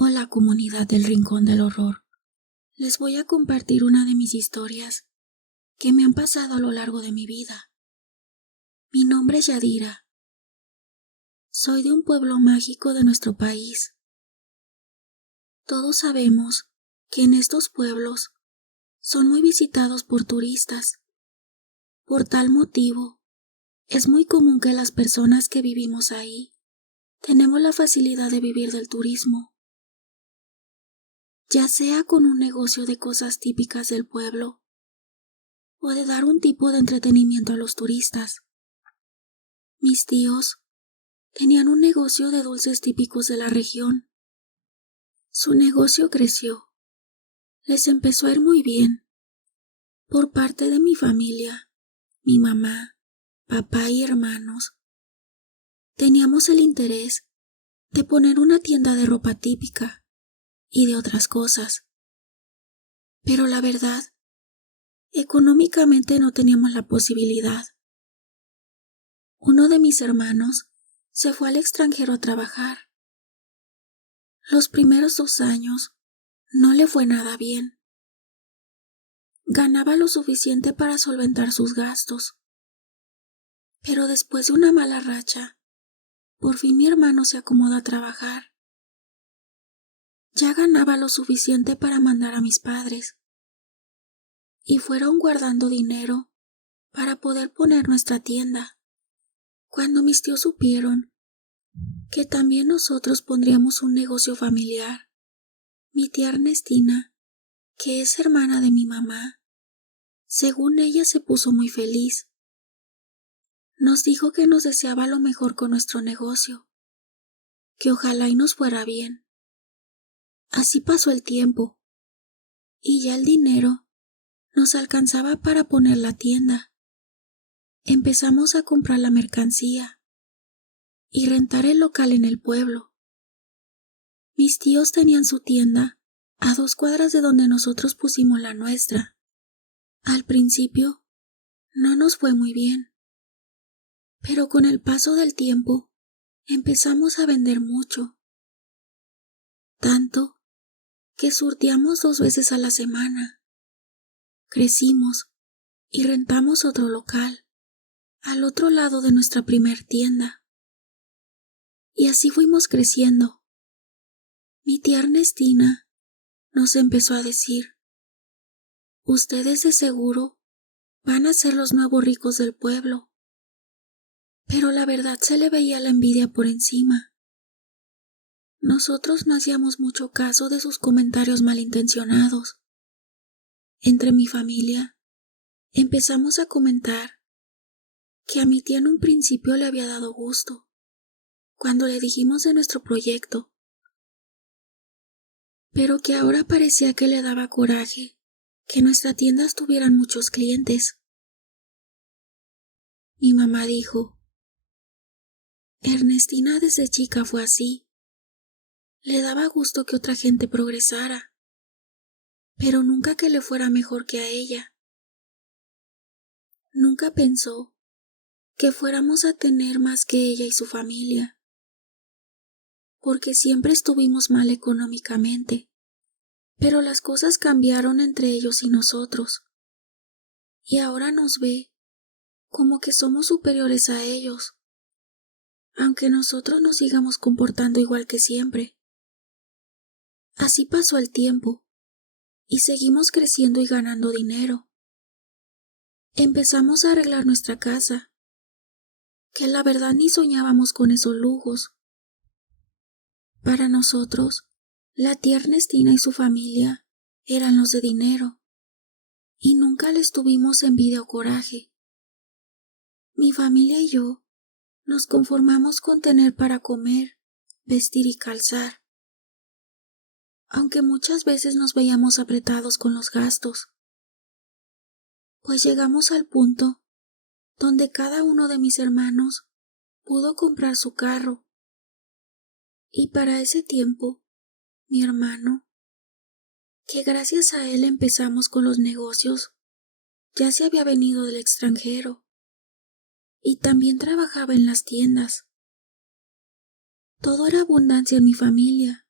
Hola, comunidad del Rincón del Horror. Les voy a compartir una de mis historias que me han pasado a lo largo de mi vida. Mi nombre es Yadira. Soy de un pueblo mágico de nuestro país. Todos sabemos que en estos pueblos son muy visitados por turistas. Por tal motivo, es muy común que las personas que vivimos ahí tenemos la facilidad de vivir del turismo, ya sea con un negocio de cosas típicas del pueblo o de dar un tipo de entretenimiento a los turistas. Mis tíos tenían un negocio de dulces típicos de la región. Su negocio creció. Les empezó a ir muy bien. Por parte de mi familia, mi mamá, papá y hermanos, teníamos el interés de poner una tienda de ropa típica y de otras cosas. Pero la verdad, económicamente no teníamos la posibilidad. Uno de mis hermanos se fue al extranjero a trabajar. Los primeros 2 años no le fue nada bien. Ganaba lo suficiente para solventar sus gastos. Pero después de una mala racha, por fin mi hermano se acomodó a trabajar. Ya ganaba lo suficiente para mandar a mis padres. Y fueron guardando dinero para poder poner nuestra tienda. Cuando mis tíos supieron que también nosotros pondríamos un negocio familiar, mi tía Ernestina, que es hermana de mi mamá, según ella se puso muy feliz. Nos dijo que nos deseaba lo mejor con nuestro negocio, que ojalá y nos fuera bien. Así pasó el tiempo, y ya el dinero nos alcanzaba para poner la tienda. Empezamos a comprar la mercancía y rentar el local en el pueblo. Mis tíos tenían su tienda a 2 cuadras de donde nosotros pusimos la nuestra. Al principio no nos fue muy bien, pero con el paso del tiempo empezamos a vender mucho, tanto que surtíamos 2 veces a la semana. Crecimos y rentamos otro local, al otro lado de nuestra primer tienda. Y así fuimos creciendo. Mi tía Ernestina nos empezó a decir: ustedes de seguro van a ser los nuevos ricos del pueblo. Pero la verdad se le veía la envidia por encima. Nosotros no hacíamos mucho caso de sus comentarios malintencionados. Entre mi familia empezamos a comentar que a mi tía en un principio le había dado gusto cuando le dijimos de nuestro proyecto, pero que ahora parecía que le daba coraje que nuestra tienda tuvieran muchos clientes. Mi mamá dijo: Ernestina desde chica fue así. Le daba gusto que otra gente progresara, pero nunca que le fuera mejor que a ella. Nunca pensó que fuéramos a tener más que ella y su familia, porque siempre estuvimos mal económicamente. Pero las cosas cambiaron entre ellos y nosotros, y ahora nos ve como que somos superiores a ellos, aunque nosotros nos sigamos comportando igual que siempre. Así pasó el tiempo, y seguimos creciendo y ganando dinero. Empezamos a arreglar nuestra casa, que la verdad ni soñábamos con esos lujos. Para nosotros, la tía Ernestina y su familia eran los de dinero, y nunca les tuvimos envidia o coraje. Mi familia y yo nos conformamos con tener para comer, vestir y calzar, aunque muchas veces nos veíamos apretados con los gastos, pues llegamos al punto donde cada uno de mis hermanos pudo comprar su carro, y para ese tiempo, mi hermano, que gracias a él empezamos con los negocios, ya se había venido del extranjero, y también trabajaba en las tiendas. Todo era abundancia en mi familia,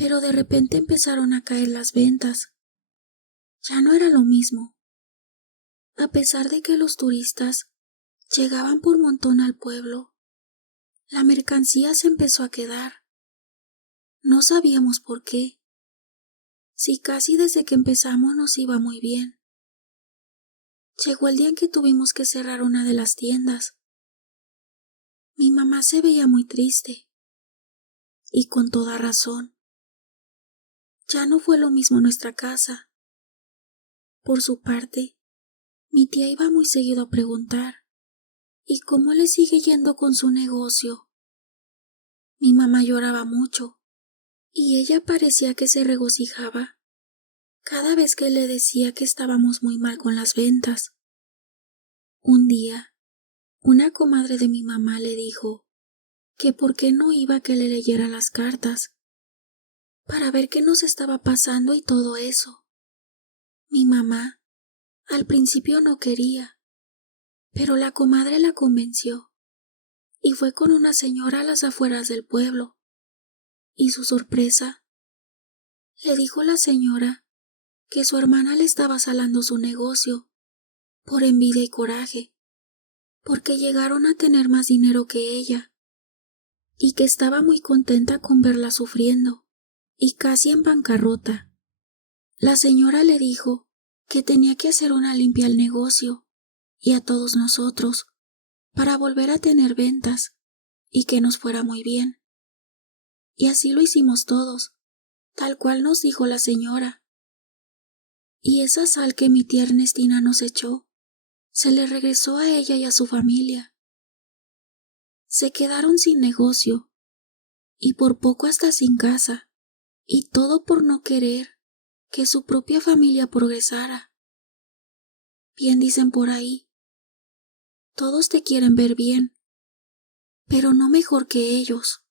pero de repente empezaron a caer las ventas. Ya no era lo mismo. A pesar de que los turistas llegaban por montón al pueblo, la mercancía se empezó a quedar. No sabíamos por qué. Si casi desde que empezamos nos iba muy bien. Llegó el día en que tuvimos que cerrar una de las tiendas. Mi mamá se veía muy triste. Y con toda razón. Ya no fue lo mismo nuestra casa. Por su parte, mi tía iba muy seguido a preguntar: ¿y cómo le sigue yendo con su negocio? Mi mamá lloraba mucho, y ella parecía que se regocijaba cada vez que le decía que estábamos muy mal con las ventas. Un día, una comadre de mi mamá le dijo que por qué no iba a que le leyera las cartas, para ver qué nos estaba pasando y todo eso. Mi mamá al principio no quería, pero la comadre la convenció, y fue con una señora a las afueras del pueblo. Y su sorpresa, le dijo la señora que su hermana le estaba salando su negocio por envidia y coraje, porque llegaron a tener más dinero que ella, y que estaba muy contenta con verla sufriendo y casi en bancarrota. La señora le dijo que tenía que hacer una limpia al negocio y a todos nosotros para volver a tener ventas y que nos fuera muy bien. Y así lo hicimos todos, tal cual nos dijo la señora. Y esa sal que mi tía Ernestina nos echó, se le regresó a ella y a su familia. Se quedaron sin negocio, y por poco hasta sin casa, y todo por no querer que su propia familia progresara. Bien dicen por ahí, todos te quieren ver bien, pero no mejor que ellos.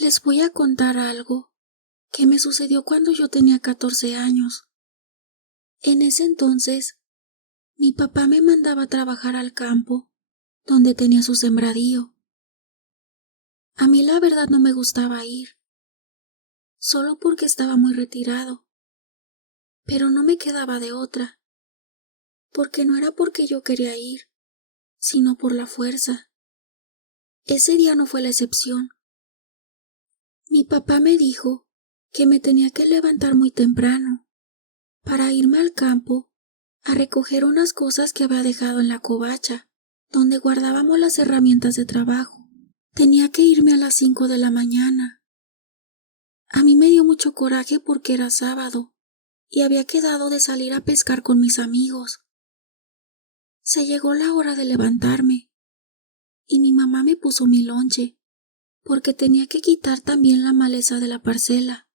Les voy a contar algo que me sucedió cuando yo tenía 14 años. En ese entonces, mi papá me mandaba a trabajar al campo, donde tenía su sembradío. A mí la verdad no me gustaba ir, solo porque estaba muy retirado, pero no me quedaba de otra, porque no era porque yo quería ir, sino por la fuerza. Ese día no fue la excepción. Mi papá me dijo que me tenía que levantar muy temprano para irme al campo a recoger unas cosas que había dejado en la covacha, donde guardábamos las herramientas de trabajo. Tenía que irme a las 5 de la mañana. A mí me dio mucho coraje porque era sábado y había quedado de salir a pescar con mis amigos. Se llegó la hora de levantarme y mi mamá me puso mi lonche porque tenía que quitar también la maleza de la parcela.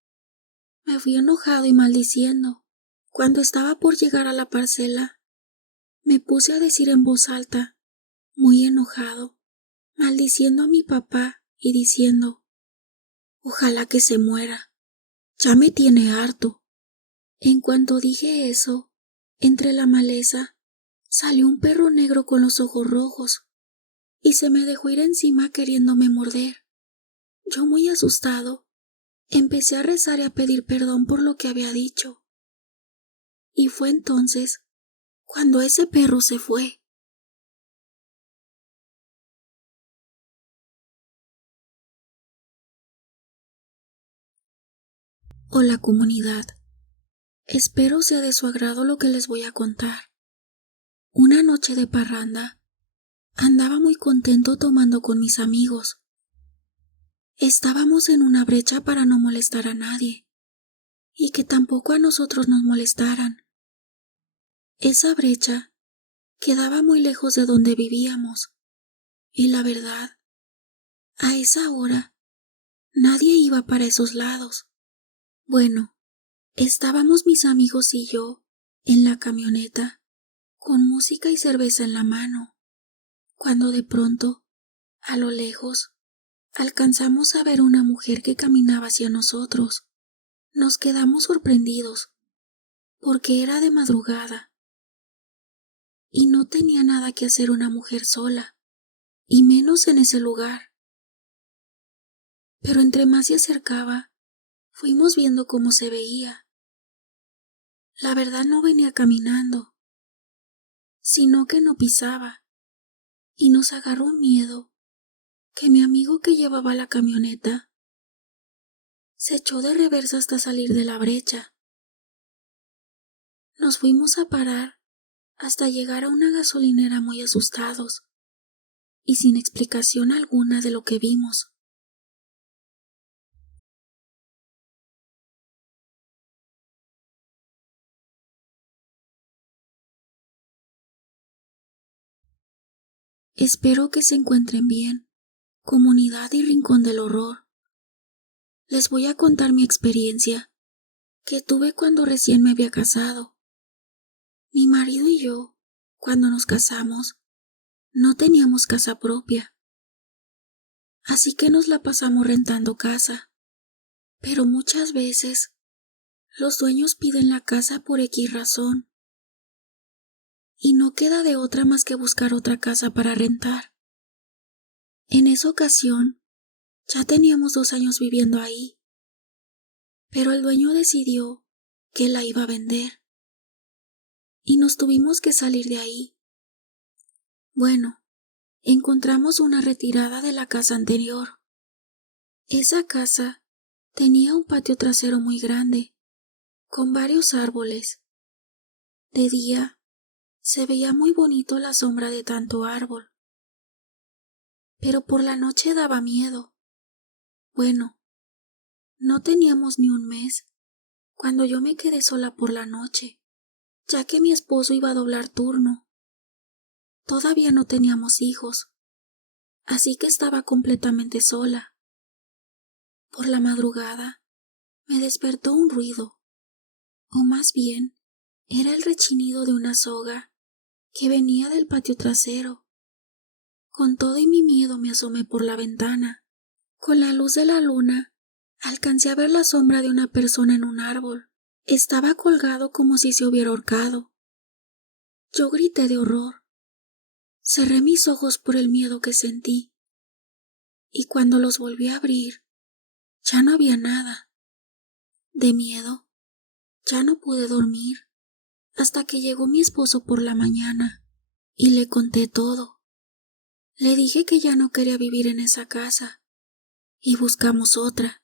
Me fui enojado y maldiciendo. Cuando estaba por llegar a la parcela, me puse a decir en voz alta, muy enojado, maldiciendo a mi papá y diciendo: ojalá que se muera, ya me tiene harto. En cuanto dije eso, entre la maleza salió un perro negro con los ojos rojos y se me dejó ir encima queriéndome morder. Yo, muy asustado, empecé a rezar y a pedir perdón por lo que había dicho. Y fue entonces cuando ese perro se fue. Hola, comunidad. Espero sea de su agrado lo que les voy a contar. Una noche de parranda, andaba muy contento tomando con mis amigos. Estábamos en una brecha para no molestar a nadie, y que tampoco a nosotros nos molestaran. Esa brecha quedaba muy lejos de donde vivíamos, y la verdad, a esa hora, nadie iba para esos lados. Bueno, estábamos mis amigos y yo en la camioneta, con música y cerveza en la mano, cuando de pronto, a lo lejos, alcanzamos a ver una mujer que caminaba hacia nosotros. Nos quedamos sorprendidos, porque era de madrugada. y no tenía nada que hacer una mujer sola, y menos en ese lugar. Pero entre más se acercaba, fuimos viendo cómo se veía. La verdad no venía caminando, sino que no pisaba, y nos agarró un miedo que mi amigo que llevaba la camioneta se echó de reversa hasta salir de la brecha. Nos fuimos a parar hasta llegar a una gasolinera muy asustados y sin explicación alguna de lo que vimos. Espero que se encuentren bien, comunidad y rincón del horror. Les voy a contar mi experiencia que tuve cuando recién me había casado. Mi marido y yo, cuando nos casamos, no teníamos casa propia, así que nos la pasamos rentando casa. Pero muchas veces los dueños piden la casa por X razón y no queda de otra más que buscar otra casa para rentar. En esa ocasión ya teníamos 2 años viviendo ahí, pero el dueño decidió que la iba a vender y nos tuvimos que salir de ahí. Bueno, encontramos una retirada de la casa anterior. Esa casa tenía un patio trasero muy grande, con varios árboles. De día se veía muy bonito la sombra de tanto árbol, pero por la noche daba miedo. Bueno, no teníamos ni un mes cuando yo me quedé sola por la noche, ya que mi esposo iba a doblar turno. Todavía no teníamos hijos, así que estaba completamente sola. Por la madrugada me despertó un ruido, o más bien, era el rechinido de una soga que venía del patio trasero. Con todo y mi miedo me asomé por la ventana. Con la luz de la luna, alcancé a ver la sombra de una persona en un árbol. Estaba colgado como si se hubiera ahorcado. Yo grité de horror. Cerré mis ojos por el miedo que sentí. Y cuando los volví a abrir, ya no había nada. De miedo, ya no pude dormir, hasta que llegó mi esposo por la mañana, y le conté todo. Le dije que ya no quería vivir en esa casa, y buscamos otra.